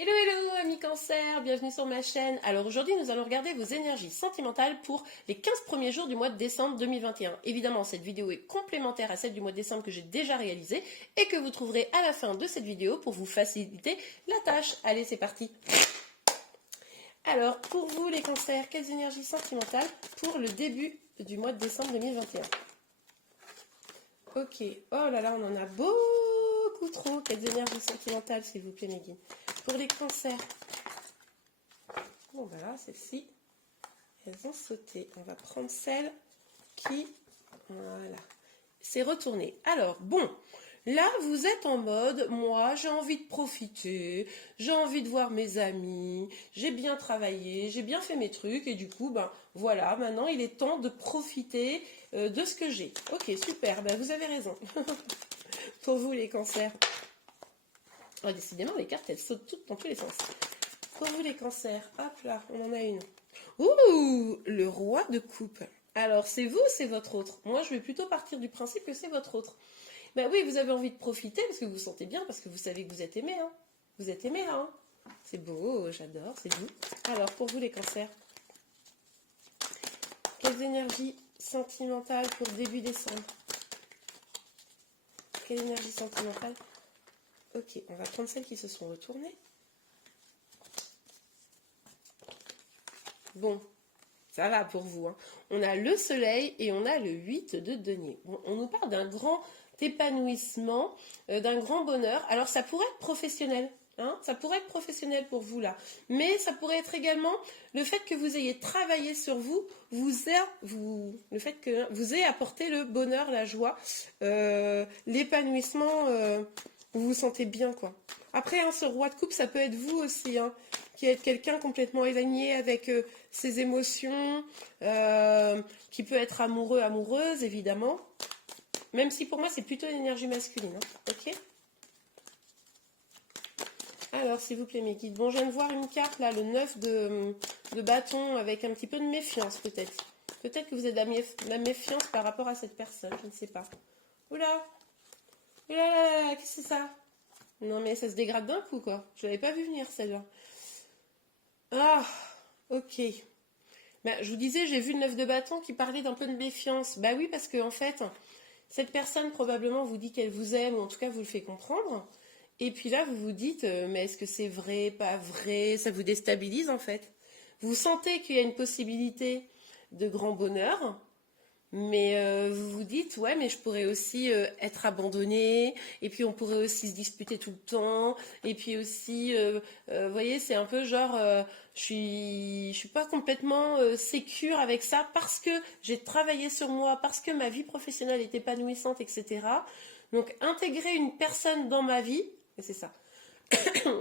Hello hello amis cancer, bienvenue sur ma chaîne. Alors aujourd'hui nous allons regarder vos énergies sentimentales pour les 15 premiers jours du mois de décembre 2021. Évidemment cette vidéo est complémentaire à celle du mois de décembre que j'ai déjà réalisée et que vous trouverez à la fin de cette vidéo pour vous faciliter la tâche. Allez c'est parti. Alors pour vous les cancers, quelles énergies sentimentales pour le début du mois de décembre 2021? Ok, oh là là on en a beaucoup trop. Quelles énergies sentimentales s'il vous plaît mes guides? Pour les cancers, bon ben là, celles-ci, elles ont sauté. On va prendre celle qui, voilà, s'est retournée. Alors, bon, là, vous êtes en mode, moi, j'ai envie de profiter, j'ai envie de voir mes amis, j'ai bien travaillé, j'ai bien fait mes trucs, et du coup, ben voilà, maintenant, il est temps de profiter de ce que j'ai. Ok, super, ben vous avez raison. Pour vous, les cancers. Oh, décidément, les cartes, elles sautent toutes dans tous les sens. Pour vous, les cancers, hop là, on en a une. Ouh, le roi de coupe. Alors, c'est vous ou c'est votre autre? Moi, je vais plutôt partir du principe que c'est votre autre. Ben oui, vous avez envie de profiter parce que vous vous sentez bien, parce que vous savez que vous êtes aimé. Hein. Vous êtes aimé, là. Hein. C'est beau, j'adore, c'est doux. Alors, pour vous, les cancers, quelles énergies sentimentales pour début décembre? Quelle énergie sentimentale? Ok, on va prendre celles qui se sont retournées. Bon, ça va pour vous. Hein. On a le soleil et on a le 8 de denier. Bon, on nous parle d'un grand épanouissement, d'un grand bonheur. Alors ça pourrait être professionnel. Hein, ça pourrait être professionnel pour vous là. Mais ça pourrait être également le fait que vous ayez travaillé sur vous, le fait que vous ayez apporté le bonheur, la joie, l'épanouissement, vous vous sentez bien quoi. Après, hein, ce roi de coupe, ça peut être vous aussi, hein, qui êtes quelqu'un complètement éloigné avec ses émotions, qui peut être amoureux, amoureuse, évidemment. Même si pour moi, c'est plutôt l'énergie masculine. Hein, ok? Alors, s'il vous plaît, mes guides. Bon, je viens de voir une carte, là, le 9 de bâton, avec un petit peu de méfiance, peut-être. Peut-être que vous êtes de la méfiance par rapport à cette personne, je ne sais pas. Oula! Oula, qu'est-ce que c'est ça? Non, mais ça se dégrade d'un coup, quoi. Je l'avais pas vu venir, celle-là. Ah, ok. Bah, je vous disais, j'ai vu le 9 de bâton qui parlait d'un peu de méfiance. Bah oui, parce que en fait, cette personne probablement vous dit qu'elle vous aime, ou en tout cas vous le fait comprendre. Et puis là, vous vous dites, mais est-ce que c'est vrai, pas vrai? Ça vous déstabilise en fait. Vous sentez qu'il y a une possibilité de grand bonheur, mais vous vous dites, ouais, mais je pourrais aussi être abandonnée, et puis on pourrait aussi se disputer tout le temps, et puis aussi, vous voyez, c'est un peu genre, je suis pas complètement sécure avec ça, parce que j'ai travaillé sur moi, parce que ma vie professionnelle est épanouissante, etc. Donc, intégrer une personne dans ma vie, et c'est ça,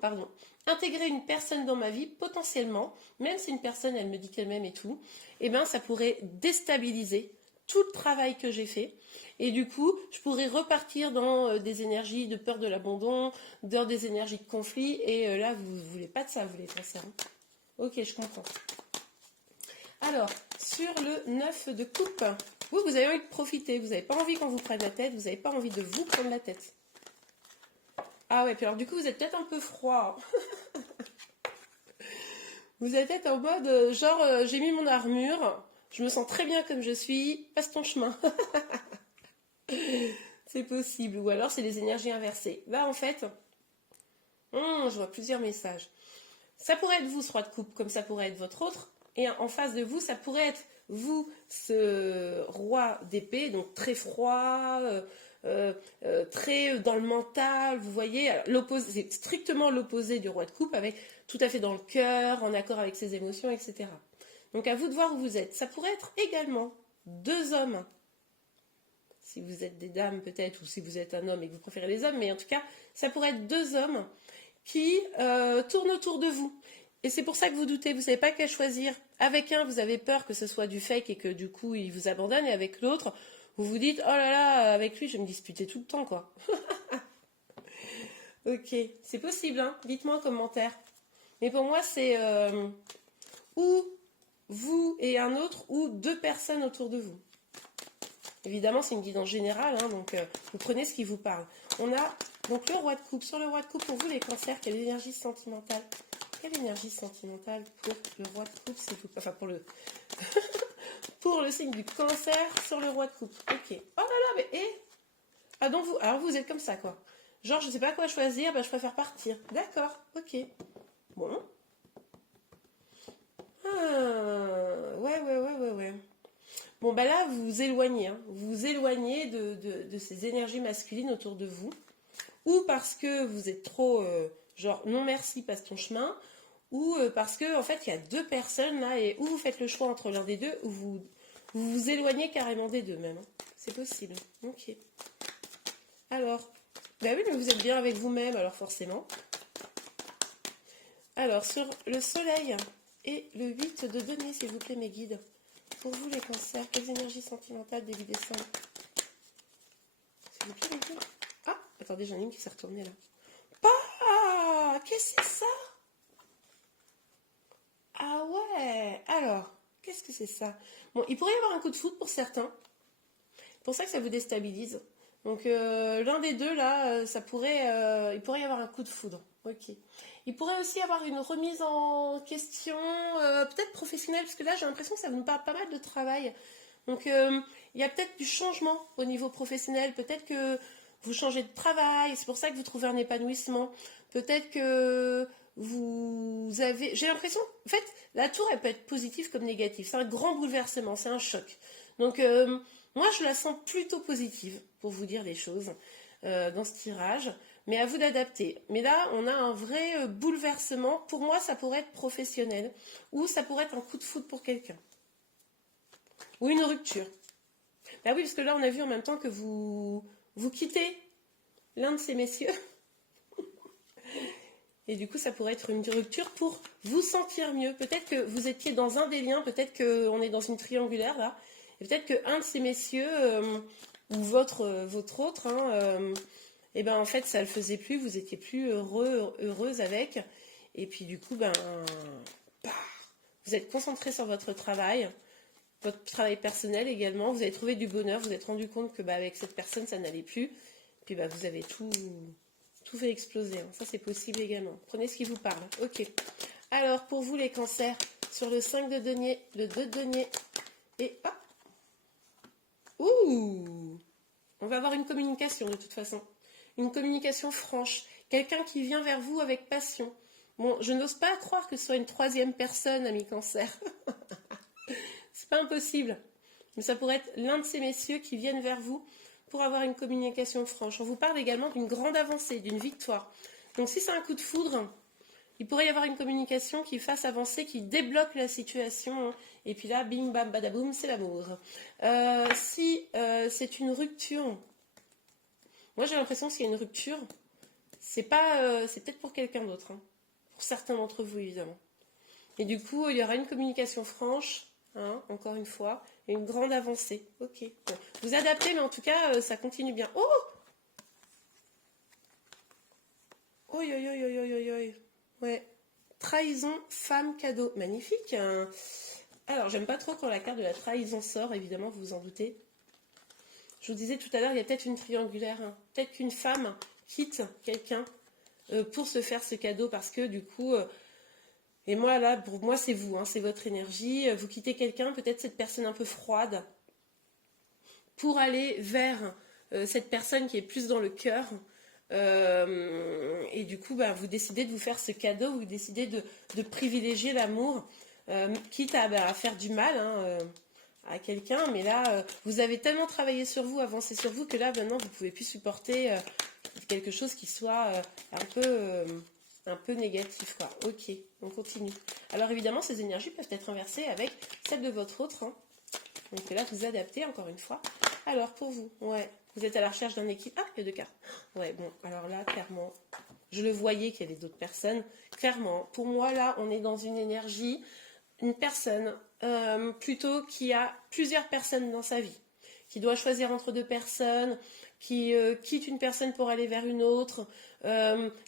pardon, intégrer une personne dans ma vie, potentiellement, même si une personne, elle me dit qu'elle m'aime et tout, eh ben, ça pourrait déstabiliser tout le travail que j'ai fait. Et du coup, je pourrais repartir dans des énergies de peur de l'abandon, dans des énergies de conflit. Et là, vous ne voulez pas de ça, vous les cancers. Ok, je comprends. Alors, sur le 9 de coupe, vous avez envie de profiter. Vous n'avez pas envie qu'on vous prenne la tête. Vous n'avez pas envie de vous prendre la tête. Ah ouais, puis alors du coup, vous êtes peut-être un peu froid. Vous êtes peut-être en mode, genre, j'ai mis mon armure. Je me sens très bien comme je suis. Passe ton chemin. C'est possible. Ou alors, c'est les énergies inversées. Là, en fait, je vois plusieurs messages. Ça pourrait être vous, ce roi de coupe, comme ça pourrait être votre autre. Et en face de vous, ça pourrait être vous, ce roi d'épée, donc très froid, très dans le mental, vous voyez. C'est strictement l'opposé du roi de coupe, avec tout à fait dans le cœur, en accord avec ses émotions, etc. Donc à vous de voir où vous êtes. Ça pourrait être également deux hommes. Si vous êtes des dames peut-être, ou si vous êtes un homme et que vous préférez les hommes, mais en tout cas, ça pourrait être deux hommes qui tournent autour de vous. Et c'est pour ça que vous doutez, vous ne savez pas quel choisir. Avec un, vous avez peur que ce soit du fake et que du coup, il vous abandonne, et avec l'autre, vous vous dites, oh là là, avec lui, je vais me disputer tout le temps, quoi. Ok, c'est possible, hein. Dites-moi en commentaire. Mais pour moi, c'est ou vous et un autre, ou deux personnes autour de vous. Évidemment, c'est une guidance générale, hein, donc vous prenez ce qui vous parle. On a Donc le roi de coupe, sur le roi de coupe, pour vous les cancers, quelle énergie sentimentale? Quelle énergie sentimentale pour le roi de coupe, c'est tout. Enfin, pour le... pour le signe du cancer sur le roi de coupe. Ok. Oh là là, mais... Ah, donc vous... Alors vous êtes comme ça, quoi. Genre, je sais pas quoi choisir, bah, je préfère partir. D'accord, ok. Bon. Ah, ouais. Bon, bah là, vous vous éloignez. Hein. Vous vous éloignez de ces énergies masculines autour de vous. Ou parce que vous êtes trop, genre, non merci, passe ton chemin. Ou parce que, en fait, il y a deux personnes là, et ou vous faites le choix entre l'un des deux, ou vous éloignez carrément des deux même. Hein. C'est possible. Ok. Alors, bah oui, mais vous êtes bien avec vous-même, alors forcément. Alors, sur le soleil et le 8 de denier, s'il vous plaît, mes guides. Pour vous, les cancers, quelles énergies sentimentales début décembre? S'il vous plaît, mes guides. Ah, attendez, j'en ai une qui s'est retournée là. Ah, qu'est-ce que c'est ça? Ah ouais, alors, qu'est-ce que c'est ça? Bon, il pourrait y avoir un coup de foudre pour certains. C'est pour ça que ça vous déstabilise. Donc, l'un des deux, là, il pourrait y avoir un coup de foudre. Ok. Il pourrait aussi y avoir une remise en question, peut-être professionnelle, parce que là, j'ai l'impression que ça vous parle pas mal de travail. Donc, il y a peut-être du changement au niveau professionnel. Peut-être que vous changez de travail, c'est pour ça que vous trouvez un épanouissement. Peut-être que vous avez... J'ai l'impression... En fait, la tour, elle peut être positive comme négative. C'est un grand bouleversement, c'est un choc. Donc, moi, je la sens plutôt positive, pour vous dire les choses, dans ce tirage. Mais à vous d'adapter. Mais là, on a un vrai bouleversement. Pour moi, ça pourrait être professionnel. Ou ça pourrait être un coup de foudre pour quelqu'un. Ou une rupture. Ah oui, parce que là, on a vu en même temps que vous quittez l'un de ces messieurs. Et du coup, ça pourrait être une rupture pour vous sentir mieux. Peut-être que vous étiez dans un des liens, peut-être qu'on est dans une triangulaire, là. Et peut-être qu'un de ces messieurs, ou votre autre, hein, et ben en fait, ça ne le faisait plus, vous étiez plus heureuse avec. Et puis du coup, ben, vous êtes concentré sur votre travail personnel également. Vous avez trouvé du bonheur, vous vous êtes rendu compte que avec cette personne, ça n'allait plus. Puis vous avez tout fait exploser. Hein. Ça, c'est possible également. Prenez ce qui vous parle. Ok. Alors, pour vous, les cancers, sur le 5 de denier, le 2 de denier, et hop. Ouh! On va avoir une communication de toute façon. Une communication franche. Quelqu'un qui vient vers vous avec passion. Bon, je n'ose pas croire que ce soit une troisième personne, ami cancer. C'est pas impossible. Mais ça pourrait être l'un de ces messieurs qui viennent vers vous pour avoir une communication franche. On vous parle également d'une grande avancée, d'une victoire. Donc si c'est un coup de foudre, il pourrait y avoir une communication qui fasse avancer, qui débloque la situation. Et puis là, bim, bam, badaboum, c'est l'amour. Si c'est une rupture, moi j'ai l'impression que s'il y a une rupture, c'est peut-être pour quelqu'un d'autre. Hein. Pour certains d'entre vous, évidemment. Et du coup, il y aura une communication franche, hein, encore une fois, et une grande avancée. Ok. Bon. Vous adaptez, mais en tout cas, ça continue bien. Oh! Oi, oi, oi, oi, oi, oi. Ouais. Trahison, femme, cadeau. Magnifique. Hein. Alors, j'aime pas trop quand la carte de la trahison sort, évidemment, vous vous en doutez. Je vous disais tout à l'heure, il y a peut-être une triangulaire. Hein. Peut-être qu'une femme quitte quelqu'un pour se faire ce cadeau parce que du coup... et moi, là, pour moi, c'est vous, hein, c'est votre énergie. Vous quittez quelqu'un, peut-être cette personne un peu froide, pour aller vers cette personne qui est plus dans le cœur. Et du coup, vous décidez de vous faire ce cadeau, vous décidez de privilégier l'amour, quitte à faire du mal hein, à quelqu'un. Mais là, vous avez tellement travaillé sur vous, avancé sur vous, que là, maintenant, vous ne pouvez plus supporter quelque chose qui soit un peu négatif, quoi. Ok, on continue. Alors évidemment, ces énergies peuvent être inversées avec celles de votre autre. Hein. Donc là, vous adaptez encore une fois. Alors pour vous, ouais, vous êtes à la recherche d'un équilibre. Ah, il y a deux cartes. Ouais, bon, alors là, clairement, je le voyais qu'il y avait d'autres personnes. Clairement, pour moi, là, on est dans une énergie, une personne plutôt qui a plusieurs personnes dans sa vie, qui doit choisir entre deux personnes, qui quitte une personne pour aller vers une autre,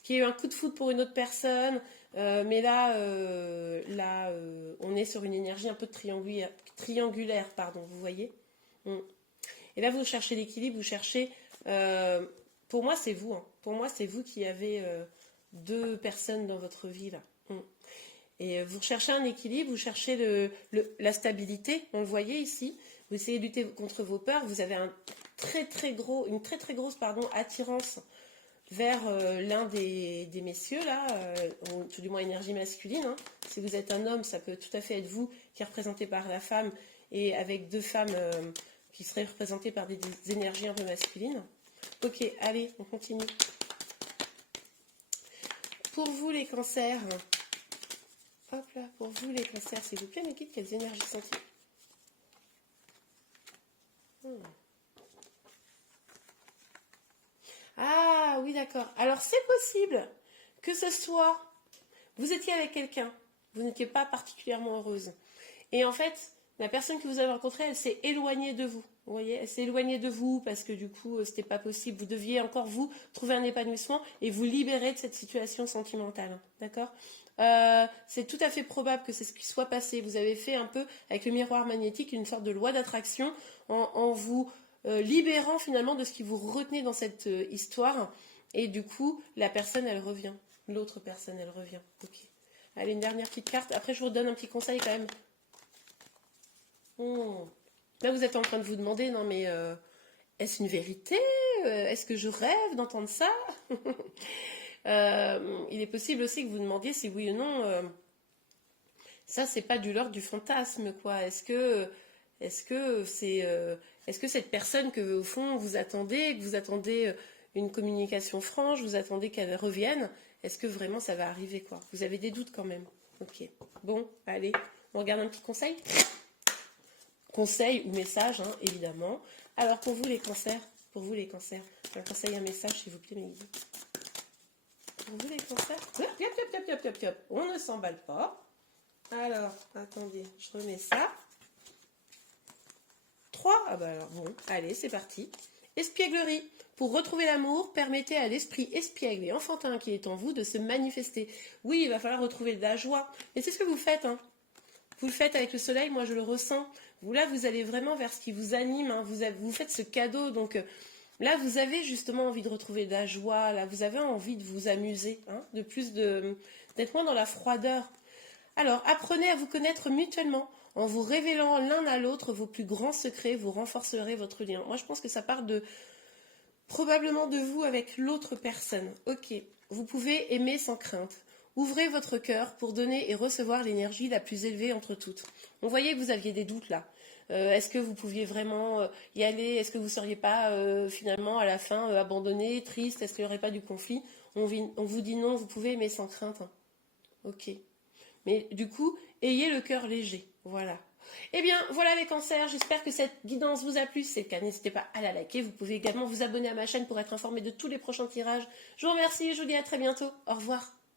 qui a eu un coup de foudre pour une autre personne, mais là, on est sur une énergie un peu triangulaire, pardon, vous voyez. Et là, vous cherchez l'équilibre, vous cherchez Pour moi, c'est vous. Hein. Pour moi, c'est vous qui avez deux personnes dans votre vie, là. Et vous recherchez un équilibre, vous cherchez la stabilité, on le voyait ici. Vous essayez de lutter contre vos peurs. Vous avez une très très grosse attirance vers l'un des messieurs, là, ou tout du moins énergie masculine. Hein. Si vous êtes un homme, ça peut tout à fait être vous qui est représenté par la femme et avec deux femmes qui seraient représentées par des énergies un peu masculines. Ok, allez, on continue. Pour vous les cancers, hop là, pour vous les cancers, s'il vous plaît, mes guides, quelles énergies sentez? Ah oui, d'accord. Alors c'est possible que ce soit, vous étiez avec quelqu'un, vous n'étiez pas particulièrement heureuse. Et en fait, la personne que vous avez rencontrée, elle s'est éloignée de vous. Vous voyez, elle s'est éloignée de vous parce que du coup, c'était pas possible. Vous deviez encore vous trouver un épanouissement et vous libérer de cette situation sentimentale. D'accord? C'est tout à fait probable que c'est ce qui soit passé. Vous avez fait un peu avec le miroir magnétique une sorte de loi d'attraction en vous libérant finalement de ce qui vous retenait dans cette histoire. Et du coup, la personne, elle revient. L'autre personne, elle revient. Ok. Allez, une dernière petite carte. Après, je vous redonne un petit conseil quand même. Là, vous êtes en train de vous demander, non mais est-ce une vérité? Est-ce que je rêve d'entendre ça? Il est possible aussi que vous demandiez si oui ou non, ça c'est pas du l'ordre du fantasme, quoi. Est-ce que cette personne que au fond vous attendez une communication franche, vous attendez qu'elle revienne, est-ce que vraiment ça va arriver, quoi? Vous avez des doutes quand même. Ok. Bon, allez, on regarde un petit conseil. Conseil ou message, hein, évidemment. Alors pour vous les cancers, un conseil, un message, s'il vous plaît, mes guides. Pour vous les cancers, hop, on ne s'emballe pas. Alors, attendez, je remets ça. 3, ah bah alors bon, allez, c'est parti. Espièglerie. Pour retrouver l'amour, permettez à l'esprit espiègle et enfantin qui est en vous de se manifester. Oui, il va falloir retrouver de la joie. Et c'est ce que vous faites, hein. Vous le faites avec le soleil, moi je le ressens. Vous là, vous allez vraiment vers ce qui vous anime, hein. Vous faites ce cadeau, donc là vous avez justement envie de retrouver de la joie, là vous avez envie de vous amuser, hein, d'être moins dans la froideur. Alors apprenez à vous connaître mutuellement. En vous révélant l'un à l'autre vos plus grands secrets, vous renforcerez votre lien. Moi je pense que ça part probablement de vous avec l'autre personne. Ok, vous pouvez aimer sans crainte. Ouvrez votre cœur pour donner et recevoir l'énergie la plus élevée entre toutes. On voyait que vous aviez des doutes là. Est-ce que vous pouviez vraiment y aller? Est-ce que vous ne seriez pas finalement à la fin abandonné, triste? Est-ce qu'il n'y aurait pas du conflit? On vous dit non, vous pouvez aimer sans crainte. Hein. Ok. Mais du coup, ayez le cœur léger. Voilà. Eh bien, voilà les cancers. J'espère que cette guidance vous a plu. Si c'est le cas, n'hésitez pas à la liker. Vous pouvez également vous abonner à ma chaîne pour être informé de tous les prochains tirages. Je vous remercie. Je vous dis à très bientôt. Au revoir.